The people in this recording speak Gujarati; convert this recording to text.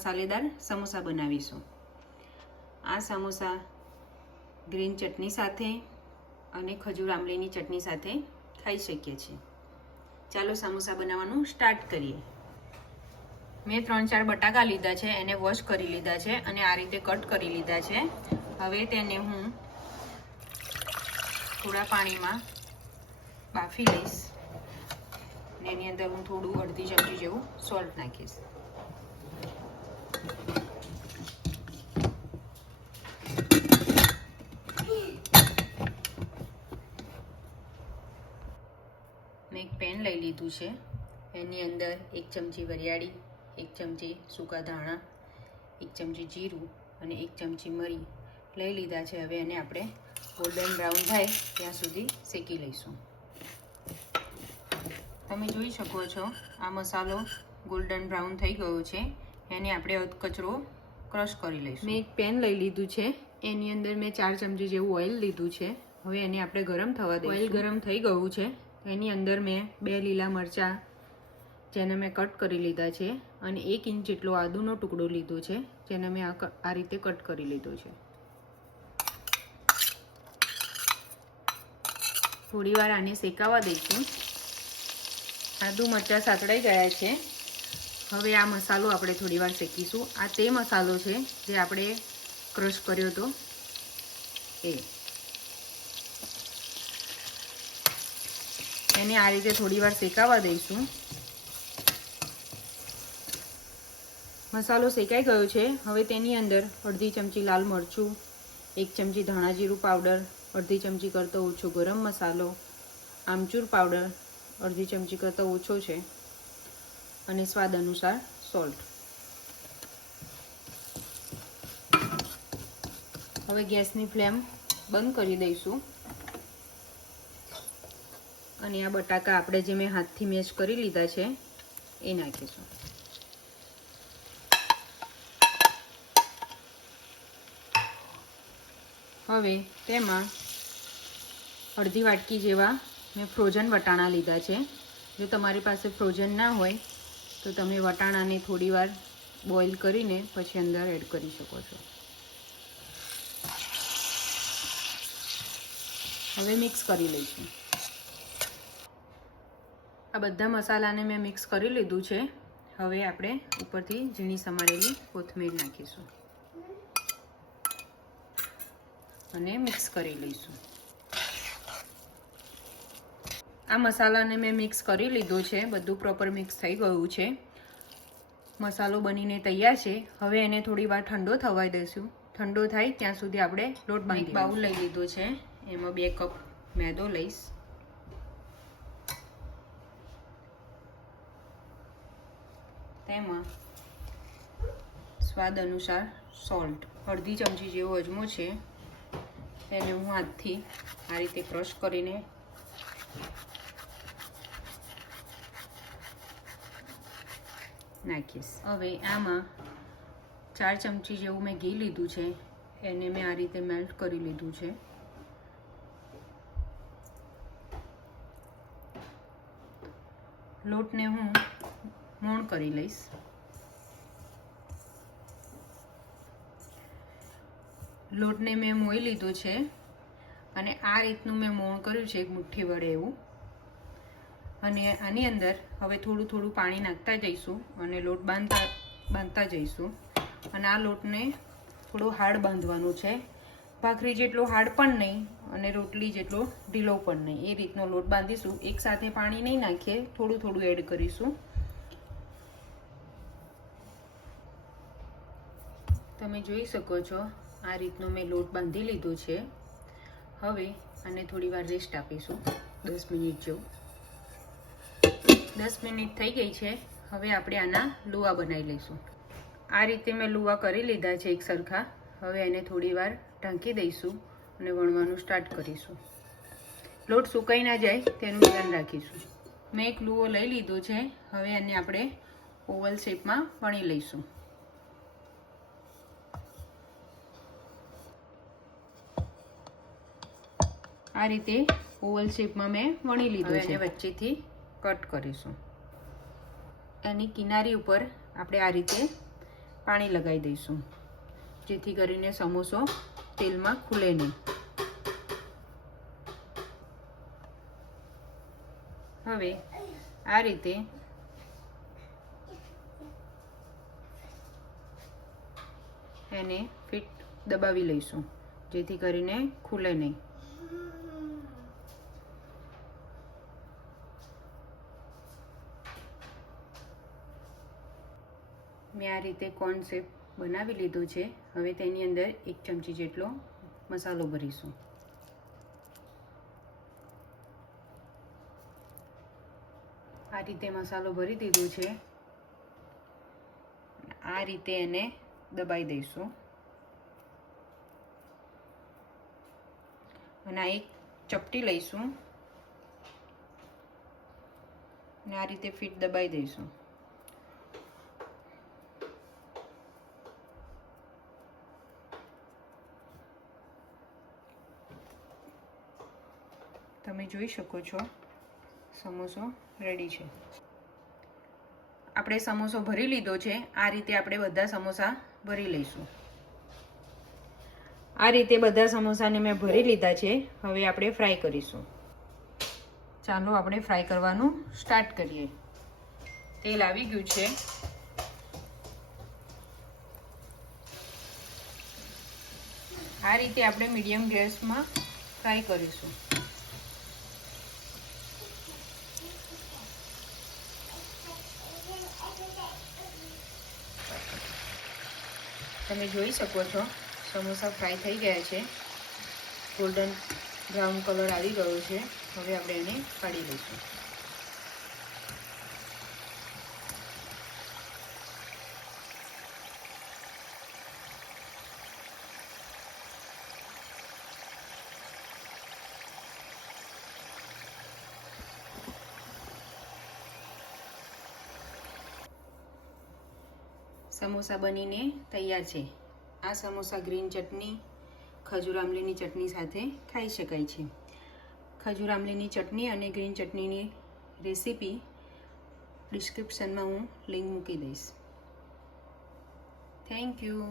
મસાલેદાર સમોસા બનાવીશું। આ સમોસા ગ્રીન ચટણી સાથે અને ખજૂર આમલીની ચટણી સાથે ખાઈ શકીએ છીએ। ચાલો સમોસા બનાવવાનું સ્ટાર્ટ કરીએ। મેં 3-4 બટાકા લીધા છે, એને વોશ કરી લીધા છે અને આ રીતે કટ કરી લીધા છે। હવે તેને હું થોડા પાણીમાં બાફી લઈશ અને એની અંદર હું થોડું અડધી ચમચી જેવું સોલ્ટ નાખીશ। મેં એક પેન લઈ લીધું છે, એની અંદર 1 ચમચી વરિયાળી, 1 ચમચી સૂકા ધાણા, 1 ચમચી જીરું અને 1 ચમચી મરી લઈ લીધા છે। હવે એને આપણે ગોલ્ડન બ્રાઉન થાય ત્યાં સુધી શેકી લઈશું। તમે જોઈ શકો છો આ મસાલો ગોલ્ડન બ્રાઉન થઈ ગયો છે, એને આપણે કચરો ક્રશ કરી લઈશું। મેં એક પેન લઈ લીધું છે, એની અંદર મેં 4 ચમચી જેવું ઓઇલ લીધું છે। હવે એને આપણે ગરમ થવા દઈશું। ઓઇલ ગરમ થઈ ગયું છે, એની અંદર મેં 2 લીલા મરચાં જેને મેં કટ કરી લીધા છે અને 1 ઇંચ જેટલો આદુનો ટુકડો લીધો છે, જેને મેં આ રીતે કટ કરી લીધો છે। થોડી વાર આને શેકાવા દઈશું। આદુ મરચાં સાતળાઈ ગયા છે। હવે આ મસાલો આપણે થોડી વાર શેકીશું। આ તે મસાલો છે જે આપણે ક્રશ કર્યો હતો એ। એને આ રીતે થોડી વાર શેકાવા દઈશું। મસાલો શેકાઈ ગયો છે। હવે તેની અંદર અડધી ચમચી લાલ મરચું, 1 ચમચી ધાણા જીરું પાવડર, અડધી ચમચી કરતાં ઓછો ગરમ મસાલો, આમચૂર પાવડર અડધી ચમચી કરતાં ઓછો છે અને સ્વાદ અનુસાર સોલ્ટ। હવે ગેસની ફ્લેમ બંધ કરી દઈશું અને આ બટાકા આપણે જે મેં હાથથી મેશ કરી લીધા છે એ નાખીશું। હવે તેમાં અડધી વાટકી જેવા મેં ફ્રોઝન વટાણા લીધા છે। જો તમારી પાસે ફ્રોઝન ના હોય તો તમે વટાણાને થોડી વાર બોઇલ કરીને પછી અંદર એડ કરી શકો છો। હવે મિક્સ કરી લઈશું। આ બધા મસાલાને મેં મિક્સ કરી લીધું છે। હવે આપણે ઉપરથી ઝીણી સમારેલી કોથમીર નાખીશું અને મિક્સ કરી લઈશું। આ મસાલાને મેં મિક્સ કરી લીધો છે, બધું પ્રોપર મિક્સ થઈ ગયું છે। મસાલો બનીને તૈયાર છે। હવે એને થોડી વાર ઠંડો થવા દઈશું। ઠંડો થાય ત્યાં સુધી આપણે લોટ બાંધી બાઉલ લઈ લીધો છે, એમાં 2 કપ મેદો લઈશ। તેમાં સ્વાદ અનુસાર સોલ્ટ, અડધી ચમચી જેવો અજમો છે, તેને હું હાથથી આ રીતે ક્રશ કરીને નાખીશ। હવે આમાં 4 ચમચી જેવું મેં ઘી લીધું છે, એને મેં આ રીતે મેલ્ટ કરી લીધું છે। લોટને હું મોણ કરી લઈશ। લોટને મેં મોઈ લીધો છે અને આ રીતનું મેં મોણ કર્યું છે, એક મુઠ્ઠી વડે એવું। અને આની અંદર હવે થોડું થોડું પાણી નાખતા જઈશું અને લોટ બાંધતા જઈશું। અને આ લોટને થોડો હાર્ડ બાંધવાનો છે, ભાખરી જેટલો હાર્ડ પણ નહીં અને રોટલી જેટલો ઢીલો પણ નહીં, એ રીતનો લોટ બાંધીશું। એકસાથે પાણી નહીં નાખીએ, થોડું થોડું એડ કરીશું। તમે જોઈ શકો છો આ રીતનો મેં લોટ બાંધી લીધો છે। હવે આને થોડી વાર રેસ્ટ આપીશું, 10 મિનિટ જેવું। 10 મિનિટ થઈ ગઈ છે। હવે આપણે આના લુવા બનાવી લઈશું। આ રીતે મેં લુવા કરી લીધા છે એક સરખા। હવે એને થોડી વાર ઢાંકી દઈશું અને વણવાનું સ્ટાર્ટ કરીશું। લોટ સુકાઈ ના જાય તેનું ધ્યાન રાખીશું। મેં એક લુવો લઈ લીધો છે, હવે એને આપણે ઓવલ શેપમાં વણી લઈશું। આ રીતે ઓવલ શેપમાં મેં વણી લીધો છે। એને વચ્ચેથી કટ કરીશું। એની કિનારી ઉપર આપણે આ રીતે પાણી લગાવી દઈશું, જેથી કરીને સમોસો તેલમાં ખુલે નહીં. હવે આ રીતે એને ફિટ દબાવી લઈશું, જેથી કરીને ખુલે નહીં. મેં આ રીતે કોર્ન શેપ બનાવી લીધું છે. હવે તેની અંદર 1 ચમચી જેટલો મસાલો ભરીશું. આ રીતે મસાલો ભરી દીધો છે. આ રીતે એને દબાઈ દઈશું અને આ એક ચપટી લઈશું અને આ રીતે ફિટ દબાઈ દઈશું. તમે જોઈ શકો છો સમોસો રેડી છે. આપણે સમોસો ભરી લીધો છે. આ રીતે આપણે બધા સમોસા ભરી લઈશું. આ રીતે બધા સમોસાને મેં ભરી લીધા છે. હવે આપણે ફ્રાય કરીશું. ચાલો આપણે ફ્રાય કરવાનું સ્ટાર્ટ કરીએ. તેલ આવી ગયું છે. આ રીતે આપણે મીડિયમ ગેસમાં ફ્રાય કરીશું. તમે જોઈ શકો છો સમોસા ફ્રાય થઈ ગયા છે. ગોલ્ડન બ્રાઉન કલર આવી ગયો છે. હવે આપણે એને કાઢી લઈશું. સમોસા બનીને તૈયાર છે. આ સમોસા ગ્રીન ચટણી, ખજૂર આમલીની ચટણી સાથે ખાઈ શકાય છે. ખજૂર આમલીની ચટણી અને ગ્રીન ચટણીની રેસીપી ડિસ્ક્રિપ્શનમાં હું લિંક મૂકી દઈશ. Thank you.